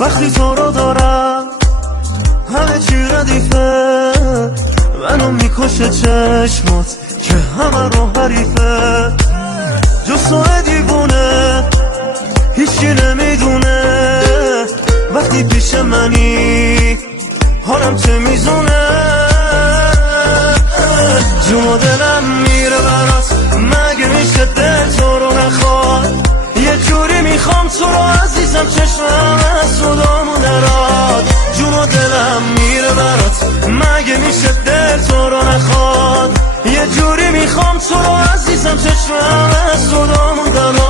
وقتی تو رو دارم همه چی ردیفه، منو میکشه چشمات که همه رو حریفه. جز تو دیوونه هیچی نمیدونه، وقتی پیش منی حالم چه میزونه. جون و دلم میره برات، مگه میشه دل تو رو نخواد؟ یه جوری میخوام تو رو عزیزم، چشمم از صدامو نراد. جون و دلم میره برات، مگه میشه دل تو رو نخواد؟ یه جوری میخوام تو رو عزیزم، چشمم از صدامو نراد.